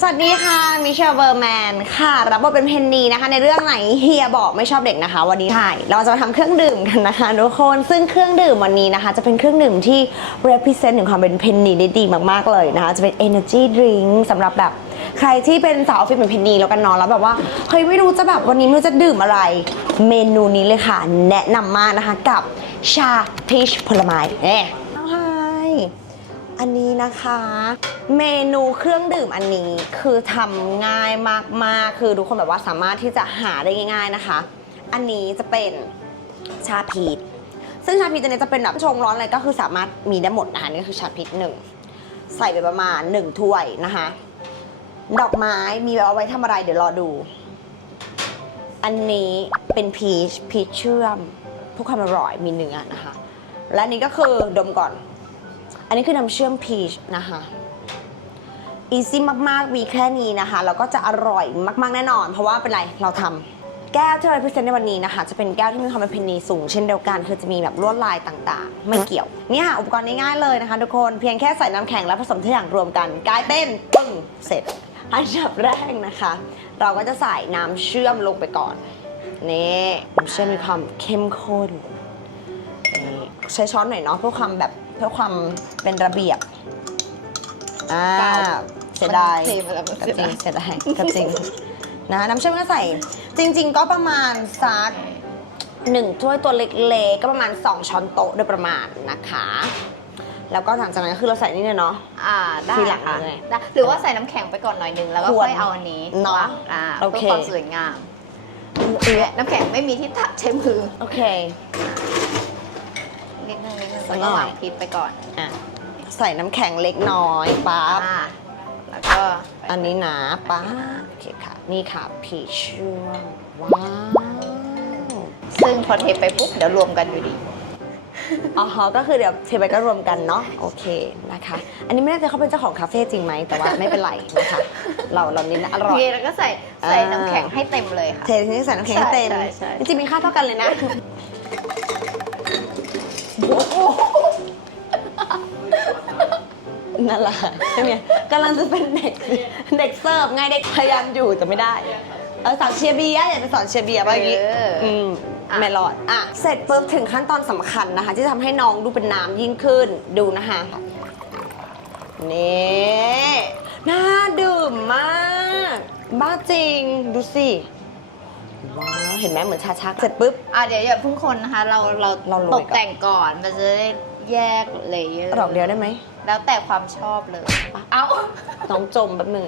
สวัสดีค่ะ มิเชลเบอร์แมนค่ะ รับบทเป็นเพนนีนะคะ ในเรื่องไหนเฮียบอกไม่ชอบเด็กนะคะ วันนี้ถ่เราจะมาทำเครื่องดื่มกันนะคะทุกคน ซึ่งเครื่องดื่มวันนี้นะคะ จะเป็นเครื่องดื่มที่ represent ถึงความเป็นเพนนีได้ดีมากๆเลยนะคะ จะเป็น energy drink สำหรับแบบใครที่เป็นสาวออฟฟิศเหมือนเพนนีแล้วกันเนอนแล้วแบบว่าเฮ้ยไม่รู้จะแบบวันนี้ไม่รู้จะดื่มอะไร เมนูนี้เลยค่ะ แนะนำมากนะคะกับชาพีชผลไม้เอ๊ะไฮ อันนี้นะคะ เมนูเครื่องดื่มอันนี้คือทำง่ายมากๆ คือทุกคนแบบว่าสามารถที่จะหาได้ง่าย ๆนะคะ อันนี้จะเป็นชาพีชซึ่งชาพีชตัวนี้จะเป็นแบบชงร้อนอะไรก็คือสามารถมีได้หมดนะคะนี่ก็คือชาพีชหนึ่งใส่ไปประมาณหนึ่งถ้วยนะคะ ดอกไม้มีเอาไว้ทำอะไรเดี๋ยวรอดู อันนี้เป็นพีชพีชเชื่อมเพื่อความอร่อยมีเนื้อนะคะ และนนี้ก็คือดมก่อน อันนี้คือน้ำเชื่อมพีชนะคะอีซี่มากๆ มีแค่นี้นะคะ แล้วก็จะอร่อยมากๆ แน่นอน เพราะว่าเป็นไร เราทำแก้วที่เราพิเศษในวันนี้นะคะ จะเป็นแก้วที่มีความเป็นเพนนีสูงเช่นเดียวกัน คือจะมีแบบลวดลายต่างๆ ไม่เกี่ยวเนี่ยค่ะ อุปกรณ์ง่ายๆเลยนะคะทุกคน เพียงแค่ใส่น้ำแข็งและผสมทุกอย่างรวมกัน กลายเป็นปึ้ง เสร็จ อันดับแรกนะคะ เราก็จะใส่น้ำเชื่อมลงไปก่อน นี่น้ำเชื่อมมีความเข้มข้น ใช้ช้อนหน่อยเนาะเพื่อความแบบ เพื่อความเป็นระเบียบอ่าเปล่าเสียดายมันเทไปแล้วมันก็เสียจริดางย เสียดายก็จริงนะน้ำเชื่อมก็ใส่ จริง ๆ ก็ประมาณสักหนึ่งถ้วยตัวเล็กๆก็ประมาณ 2 ช้อนโต๊ะโดยประมาณนะคะ แล้วก็หลังจากนั้นก็คือเราใส่นี่เลยเนาะ อ่าได้ทีหลังค่ะเลยได้หรือว่าใส่น้ำแข็งไปก่อนหน่อยนึงแล้วก็ควรค่อยเอาอันนี้เนอะวางอ่าโอเพื่อเคความสวยงามและน้ำแข็งไม่มีที่ตัดใช้มือโอเค นิดนึงนิดนึงสัแล้กวหน่อยก็วางพริกไปก่อนอะใส่น้ำแข็งเล็กน้อยปั๊บ อ่าแล้วก็อันนี้นะป้าโอเคค่ะ นี่ค่ะพีชเชื่อมว้าวซึ่งพอเทไปปุ๊บเดี๋ยวรวมกันอยู่ดี อ๋อก็คือเดี๋ยวเทไปก็รวมกันเนาะโอเคนะคะ อันนี้ไม่แน่ใจเขาเป็นเจ้าของคาเฟ่จริงไหมแต่ว่าไม่เป็นไรนะคะ เราเรานี่นะอร่อย เทแล้วก็ใส่ใส่อ่า น้ำแข็งให้เต็มเลยค่ะ เททีนี้ใส่น้ำแข็งให้เต็มใช่ใช่ จริงๆมีค่าเท่ากันเลยนะ นั่นแหละใช่ไหมกำลังจะเป็นเด็กเด็กเสิร์ฟไงเด็กพยายามอยู่แต่ไม่ได้เออสอนเชียร์เบียร์อยากจะสอนเชียร์เบียร์บ้างอย่างงี้เอออือืมอะไม่รอดอะเสร็จปุ๊บถึงขั้นตอนสำคัญนะคะ ที่จะทำให้น้องดูเป็นน้ำยิ่งขึ้นดูนะคะนี่น่าดื่มมาก บ้าจริงดูสิว้าวเห็นไหมเหมือนชาชักเสร็จปุ๊บอ่าเดี๋ยวอย่าเพิ่งคนนะคะ เราเราเราโรยตกแต่งก่อนมันจะได้แยกเลเยอร์ดอกเดียวได้ไหม แล้วแต่ความชอบเลย เอ้าน้องจมแป๊บหนึง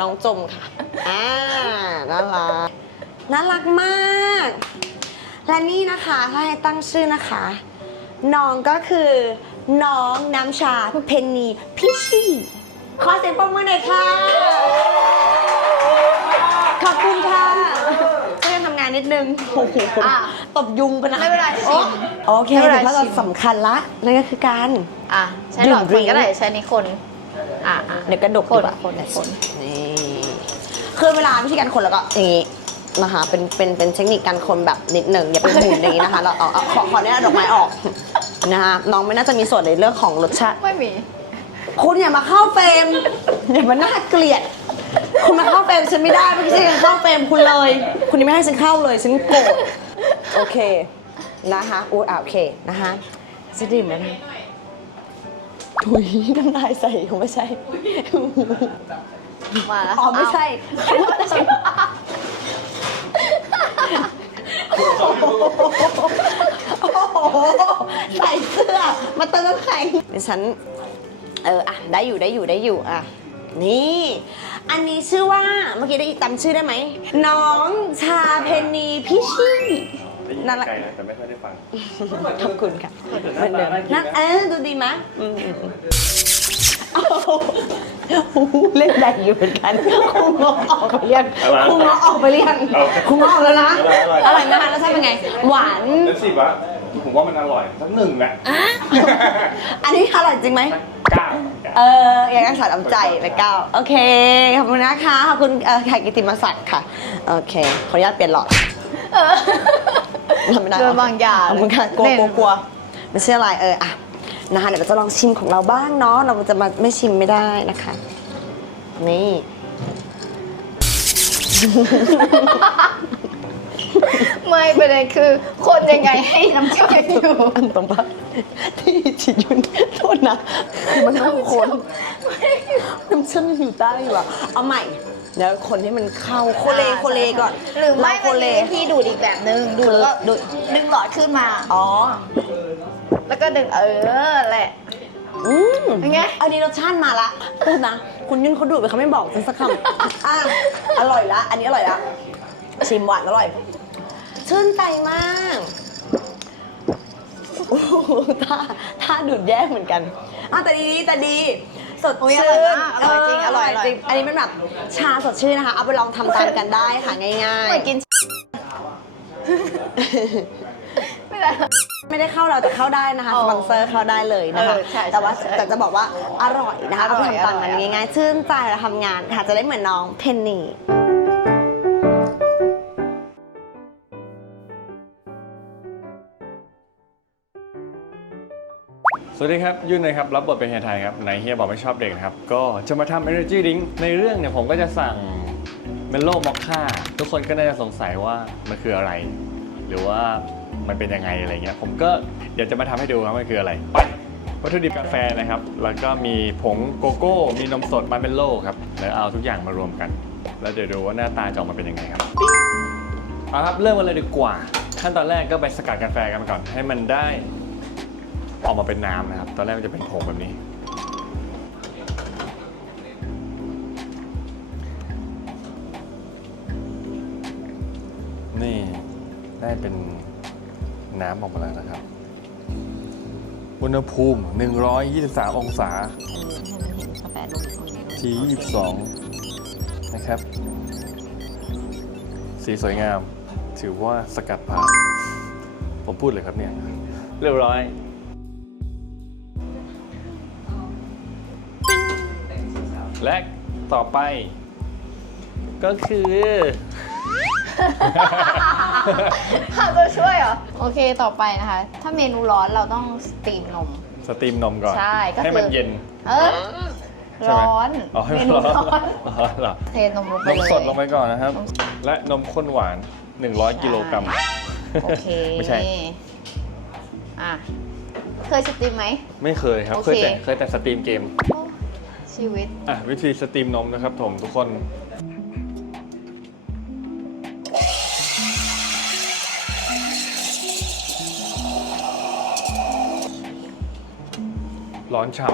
น้องจมค่ะอ่าน่ารักน่ารักมาก และนี่นะคะถ้าให้ตั้งชื่อนะคะ น้องก็คือน้องน้ำชาเพนนีพิชชี่ขอเสียงปรบมือหน่อยค่ะ ขอบคุณค่ะช่วยกั นทำงานนิดนึงโอ้โหอะ ตบยุงไปนะไม่เป็นไรชิม โอเคไม่เป็นไรเดี๋ยวเราชิม สำคัญละ นั่นก็คือการ อะ ใช้ดื่หลมอดดครินงก์ก็ได้ใช้นี้คน อะอะ เดี๋ยวกระดกคนดีกว่าคนคน นี่คือเวลาวิธีการคนแล้วก็อย่างนี้นะคะเป็นเป็นเป็นเทคนิคการคนแบบนิดหนึ่งอย่าไปหมุนอย่างนี้นะคะ เราเอาเอาขอขอเนี่ยดอกไม้ออกนะคะน้องไม่น่าจะมีส่วนในเรื่องของรสชาติ ไม่มี คุณอย่ามาเข้าเฟรม อย่ามาน่าเกลียด คุณมาเข้าเฟรมฉันไม่ได้ไม่ใช่ฉันเข้าเฟรมคุณเลย คุณยังไม่ให้ฉันเข้าเลยฉันโกรธโอเคนะคะอุ้ยอะโอเคนะคะจะดื่มแล้วนะถุยน้ำลายใส่คงไม่ใช่มาแล้วอ๋อไม่ใช่โอ้โหใส่เสื้อมาเติมน้ำแข็งดิฉันเอออะได้อยู่ได้อยู่ได้อยู่อะ นี่ อันนี้ชื่อว่าเมื่อกี้ได้จำชื่อได้ไหม น้องชาเพนนีพิชชี่ได้ยินนั่นแหละไกลนะแต่ไม่ค่อยได้ฟังขอบคุณค่ะหน้าตาน่ากินนั่นนะเออดูดีไหมอืมอืมอืมโอ้โหเล่นแรงอยู่เหมือนกันคงงอออกไปเรียงคงงอออกไปเรียงคงงอออกแล้วนะอร่อยนะคะแล้วใช่เป็นไง หวานแล้วสิว่าผมว่ามันอร่อยสักหนึ่งแหละอันนี้อร่อยจริงไหม เก้าเอออยากรักษาน้ำใจไปเก้าโอเค ขอบคุณนะคะ ขอบคุณเอ่อไข่กิติมศักดิ์ค่ะ โอเค ขออนุญาตเปลี่ยนหลอดทำไม่ได้โดนบางอย่างขอบคุณค่ะกลัวกลัวกลัวไม่ใช่อะไรเอออะนะคะเดี๋ยวเราจะลองชิมของเราบ้างเนาะ เราจะมาไม่ชิมไม่ได้นะคะ นี่ ไม่ประเด็นคือ คนยังไงให้น้ำแข็งอยู่ อันตรงปะที่จิยุนโทษนะคือมันต้องคนน้ำเชื่อมมันอยู่ใต้อยู่อะเอาใหม่เดี๋ยวคนให้มันเข้าโคเลโคเลก่อนหรือไม่โคมันเลมีวิธีดูดอีกแบบนึงดูดแล้วก็ดูดดึงหลอดขึ้นมา อ๋อแล้วก็ดึงเออแหละ อืมเป็นไง อันนี้รสชาติมาละโทษนะ คุณยุ่นเขาดูดไปเขาไม่บอกฉันสักคำอะอร่อยละ อันนี้อร่อยละชิมหวานอร่อย ชื่นใจมากโอ้โหท่าท่าดูดแย่เหมือนกันอะแต่ดีแต่ดี สดโอ้ยชื่นอร่อยมากอร่อยจริงอร่อยอร่อยจงอันนี้เป็นแบบชาสดชื่นนะคะ เอาไปลองทำตามกันได้ค่ะง่ายเหมือนกิน ไม่ได้ๆไม่ได้เข้าเราแต่เข้าได้นะคะอ๋สอปอนเซอร์เข้าได้เลยนะคะ เออใช่แต่ว่าใช่ใช่แต่จะบอกว่าอร่อยนะคะอร่เอาอยไปทำตามกันอร่อย ง่ายๆชื่นใจเราทำงานค่ะจะได้เหมือนน้องเพนนี สวัสดีครับยุ่นนะครับรับบทเป็นเฮียไทยครับในเฮียบอกไม่ชอบเด็กนะครับก็จะมาทำ Energy Drink ในเรื่องเนี่ยผมก็จะสั่งเมลโล่มอคค่าทุกคนก็น่าจะสงสัยว่ามันคืออะไร หรือว่ามันเป็นยังไงอะไรเงี้ยผมก็เดี๋ยวจะมาทำให้ดูครับมันคืออะไรไปวัตถุดิบกาแฟนะครับ แล้วก็มีผงโกโก้ มีนมสดมาเมลโลครับแล้วเอาทุกอย่างมารวมกัน แล้วเดี๋ยวดูว่าหน้าตาจะออกมาเป็นยังไงครับเอาครับเริ่มกันเลยดีกว่า ขั้นตอนแรกก็ไปสกัดกาแฟกันไปก่อนให้มันได้ ออกมาเป็นน้ำนะครับ ตอนแรกมันจะเป็นผงแบบนี้ นี่ได้เป็นน้ำออกมาแล้วนะครับ อุณหภูมิ 123 องศากาแฟลงที่22 นะครับ สีสวยงาม ถือว่าสกัดผ่าน ผมพูดเลยครับเนี่ย เรียบร้อย และต่อไป ก็คือ หาตัวช่วยเหรอ โอเคต่อไปนะคะ ถ้าเมนูร้อนเราต้องสตรีมนม สตรีมนมก่อนใช่ก็คือ ให้มันเย็น เออใช่ไหมร้อนอ๋อให้เมมันนูร้อนร้อนอ๋อเหรอเทนมลงไปนมเลยสดลงไปก่อนนะครับ และนมข้นหวาน 100 กิโลกรัม โอเคไม่ใช่ อะเคยสตรีมไหม ไม่เคยครับ โอเคเค ยแต่เคยแต่สตรีมเกมโอ้ ชีวิต อะวิธีสตรีมนมนะครับผมทุกคน ร้อนฉ่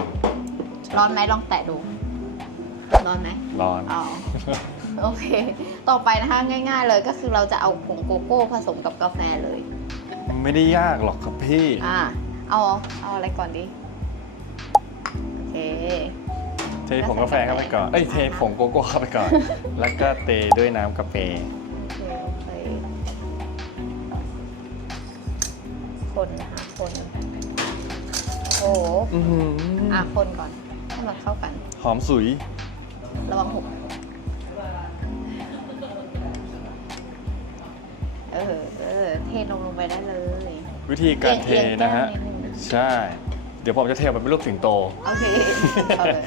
ร้อนไหมลองแตะดู ร้อนไหมำร้อน อ๋อ โอเค ต่อไปนะคะง่าย ๆ เลยก็คือเราจะเอาผงโกโก้ผสมกับกาแฟเลย ไม่ได้ยากหรอกครับพี่ อ่า เอา เอาอะไรก่อนดี โอเคเท ผงกาแฟเข้าไปก่อน เอ้ยเทผงโกโก้เข้าไปก่อน แล้วก็เตด้วยน้ำกาแฟโอเคคนนะคะคนโอ้โหอื้อหืออะคนก่อนให้มันเข้ากัน หอมสุย ระวังหกเออเออเทลงลงไปได้เลยวิธีการเทเอียงๆนะฮะแก้มนิดนึงใช่ เดี๋ยวผมจะเทออกมาเป็นรูปสิงโต โอเคเอาเลย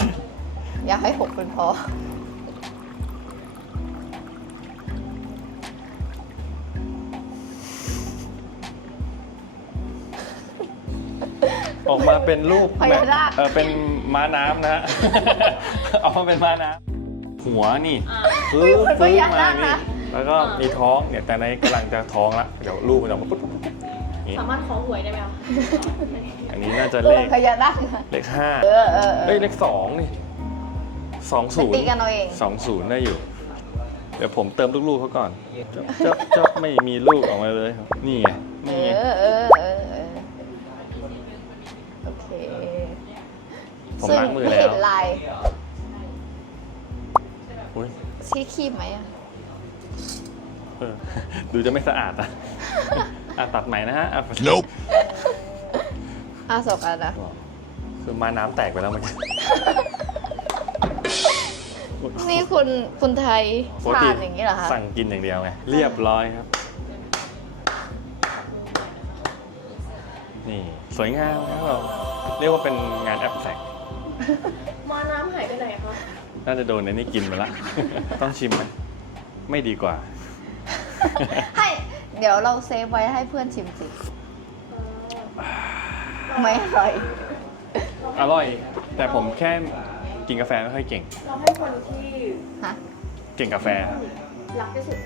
อย่าให้หกเป็นพอ ออกมาเป็นรูปพญานาค เออเป็นม้าน้ำนะฮะ ออกมาเป็นม้าน้ำหัวนี่ฟื้เฮ้ยเหมือนพฟื้ญานามาคนี่นะ แล้วก็มีท้องเนี่ยแต่ในกำลังจะท้องละเดี๋ยวรูปมันจะมาปุ๊บปุ๊บปุ๊บนี่สามารถขอหวยได้ไหมคะ อันนี้น่าจะเอเลอขพญานาคเลขห้าเออเออเอเอ้ยอเลขสองนี่ สองไปศูนตีย์กันเอาเอง สองศูนย์ได้อยู่ เดี๋ยวผมเติมลูกๆเขาก่อนจ๊อบจ๊อบจ๊อบไม่มีลูกออกมาเลยครับนี่ไงเอนี่ไงอเออเออเออโอเคผมซึ่งล้างมือไม่แล้เห็วนลายอุ๊ยชี้คีบไหมอะเออ ดูจะไม่สะอาดอะอะตัดใหม่นะฮะอะอะสกกันนะคือมาน้ำแตกไปแล้วเมื่อกี้ นี่คุณคุณไทยปกทาตินอย่างนี้เหรอคะ สั่งกินอย่างเดียวไง เรียบร้อยครับ นี่สวยงามนะครับเราเรียกว่าเป็นงานแอปแฝกมาน้ำหายไปไหนคะ น่าจะโดนในนี่กินไปละ ต้องชิมไหมไม่ดีกว่า ให้เดี๋ยวเราเซฟไว้ให้เพื่อนชิมสิไม่อร่อย อร่อย แต่ผมแค่ กินกาแฟไม่ค่อยเก่ง เราให้คนที่ฮะเก่งกาแฟรักที่สุด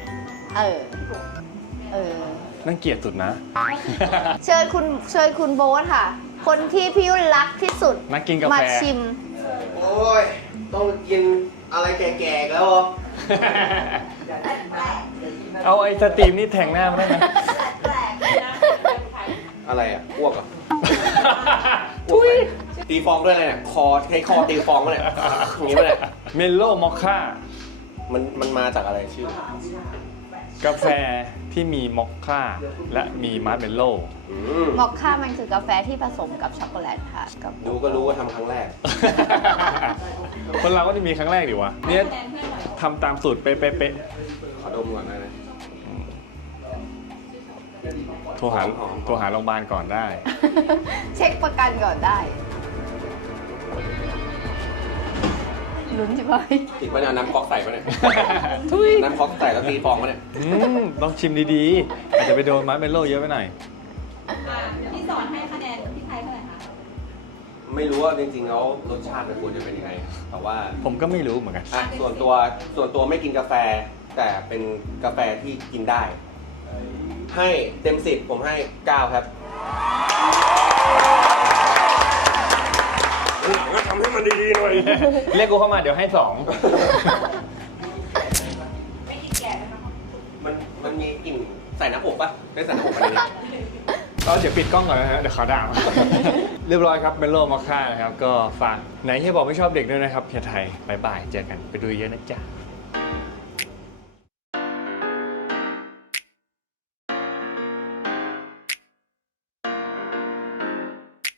เออ เออ นั่งเกลียดสุดนะ เชิญคุณเชิญคุณโบ๊ทค่ะ คนที่พี่ยุ่นรักที่สุดนักกินกาแฟ มาชิม โอ้ย ต้องกินอะไรแก่ๆอีกแล้วเหรอเอาไอ้สตรีมนี่แทงหน้ามาได้ไหม อะไรอะอ้วกเหรอะทุยตีฟองด้วยอะไรเนี่ยคอใช้คอตีฟองมาเนี่ยอย่างนี้มาเนี่ยเมลโล่มอคค่า มันมันมาจากอะไรชื่อ กาแฟที่มีมอคค่า และมีมาร์ชเมลโล่ อืมมอคค่ามันคือกาแฟที่ผสมกับช็อกโกแลตค่ะกับดูก็รู้ว่าทำครั้งแรก คนเราก็จะมีครั้งแรกดิวะเนี่ยทำตามสูตรเป๊ะขอดมก่อนได้ไหมๆ โทรหาหอมๆโทรหาโรงพยาบาลก่อนได้ เช็คประกันก่อนได้ลุ้นใช่ไหมติดปะเนี่ยเอาน้ำคอกใส่ปะเนี่ยน้ำคอกใส่แล้วตีฟองปะเนี่ย อืมต้องชิมดีๆ อาจจะไปโดนมาร์ชเมลโล่เยอะไปหน่อยพี่สอนให้คะแนนพี่ไทยเท่าไหร่คะ ไม่รู้ว่าจริงๆแล้วรสชาติมันควรจะเป็นยังไง แต่ว่าผมก็ไม่รู้เหมือนกัน อะส่วนตัวส่วนตัวไม่กินกาแฟ แต่เป็นกาแฟที่กินได้ ให้เต็มสิบผมให้9ครับก็ทำให้มันดีๆหน่อย เรียกกูเข้ามาเดี๋ยวให้สองมันมันมีกลิ่นใส่น้ำอบปะได้ใส่น้ำอบอะไรนี่ก็เดี๋ยวปิดกล้องก่อนนะฮะเดี๋ยวเขาด่ามา เรียบร้อยครับเมลโล่มอคค่านะครับ ก็ฝากไหนที่บอกไม่ชอบเด็กด้วยนะครับเฮียไทยบายบายเจอกันไปดูเยอะนะจ๊ะ